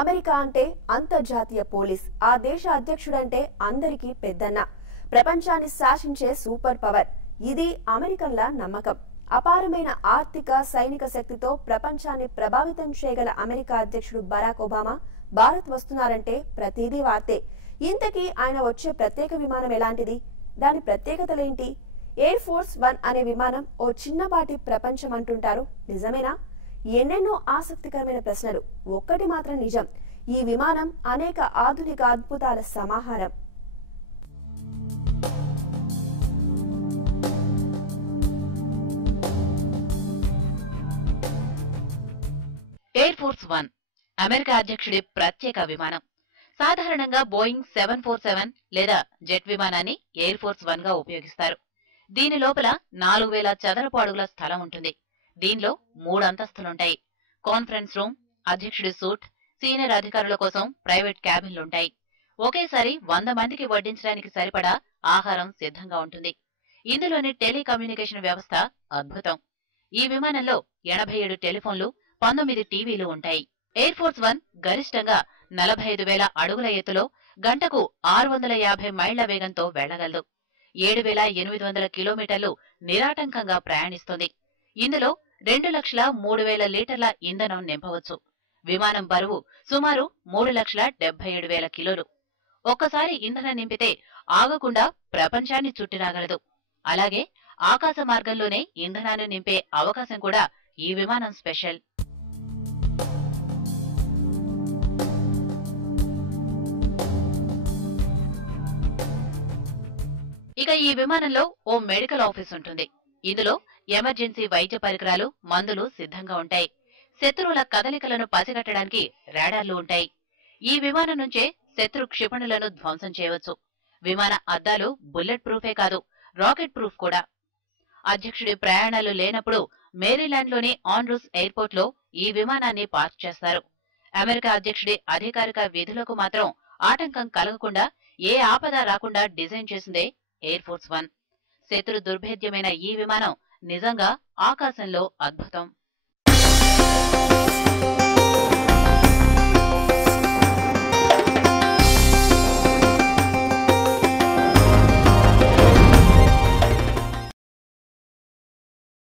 America అంటే అంతర్జాతీయ police, ఆ దేశ అధ్యక్షుడంటే అందరికీ పెద్దన్న, ప్రపంచాన్ని శాసించే సూపర్ పవర్. ఇది అమెరికన్ల నమ్మకం. అపారమైన ఆర్థిక సైనిక శక్తితో ప్రపంచాన్ని ప్రభావితం చేయగల అమెరికా అధ్యక్షుడు బరాక్ ఒబామా భారత్ వస్తున్నారంటే ప్రతిదీ వార్తే. ఇంతకీ ఆయన వచ్చే ప్రత్యేక విమానం ఎలాంటిది? దాని ప్రత్యేకతలేంటి? ఎయిర్ ఫోర్స్ 1 అనే విమానం ఓ చిన్నపాటి ప్రపంచం అంటుంటారు, నిజమేనా? ఎన్నెన్నో ఆసక్తికరమైన ప్రశ్నలు. ఒక్కటి మాత్రం నిజం, ఈ విమానం అనేక ఆధునిక అద్భుతాల సమాహారం. ఎయిర్ ఫోర్స్ 1 అమెరికా అధ్యక్షుడి ప్రత్యేక విమానం. సాధారణంగా బోయింగ్ 747 లేదా జెట్ విమానాన్ని ఎయిర్ ఫోర్స్ 1 గా ఉపయోగిస్తారు. దీని లోపల 4000 చదరపు అడుగుల స్థలం ఉంటుంది. దీనిలో 3 అంతస్తులుంటాయి. కాన్ఫరెన్స్ రూమ్, అధ్యక్షుడి సూట్, సీనియర్ అధికారుల కోసం ప్రైవేట్ క్యాబిన్లుంటాయి. ఒకేసారి 100 మందికి వడ్డించడానికి సరిపడా ఆహారం సిద్ధంగా ఉంటుంది. ఇందులోని టెలికమ్యూనికేషన్ వ్యవస్థ అద్భుతం. ఈ విమానంలో 87 టెలిఫోన్లు, 19 టీవీలు ఉంటాయి. ఎయిర్ ఫోర్స్ 1 గరిష్టంగా 45,000 అడుగుల ఎత్తులో గంటకు 650 మైళ్ల వేగంతో వెళ్లగలదు. 7,800 కిలోమీటర్లు నిరాటంకంగా ప్రయాణిస్తుంది. ఇందులో 2,03,000 లీటర్ల ఇంధనం నింపవచ్చు. విమానం బరువు సుమారు 3,77,000 కిలోలు. ఒక్కసారి ఇంధనం నింపితే ఆగకుండా ప్రపంచాన్ని చుట్టిరాగలదు. అలాగే ఆకాశ మార్గంలోనే ఇంధనాన్ని నింపే అవకాశం కూడా ఈ విమానం స్పెషల్. ఇక ఈ విమానంలో ఓ మెడికల్ ఆఫీస్ ఉంటుంది. ఇందులో ఎమర్జెన్సీ వైద్య పరికరాలు, మందులు సిద్ధంగా ఉంటాయి. శత్రువుల కదలికలను పసిగట్టడానికి రాడార్లు ఉంటాయి. ఈ విమానం నుంచే శత్రు క్షిపణులను ధ్వంసం చేయవచ్చు. విమాన అద్దాలు బుల్లెట్ ప్రూఫే కాదు, రాకెట్ ప్రూఫ్ కూడా. అధ్యక్షుడి ప్రయాణాలు లేనప్పుడు మేరీలాండ్లోని ఆండ్రూస్ ఎయిర్పోర్ట్ లో ఈ విమానాన్ని పార్క్ చేస్తారు. అమెరికా అధ్యక్షుడి అధికారిక విధులకు మాత్రం ఆటంకం కలగకుండా, ఏ ఆపద రాకుండా డిజైన్ చేసిందే ఎయిర్ ఫోర్స్ 1. శత్రు దుర్భేద్యమైన ఈ విమానం నిజంగా ఆకాశంలో అద్భుతం.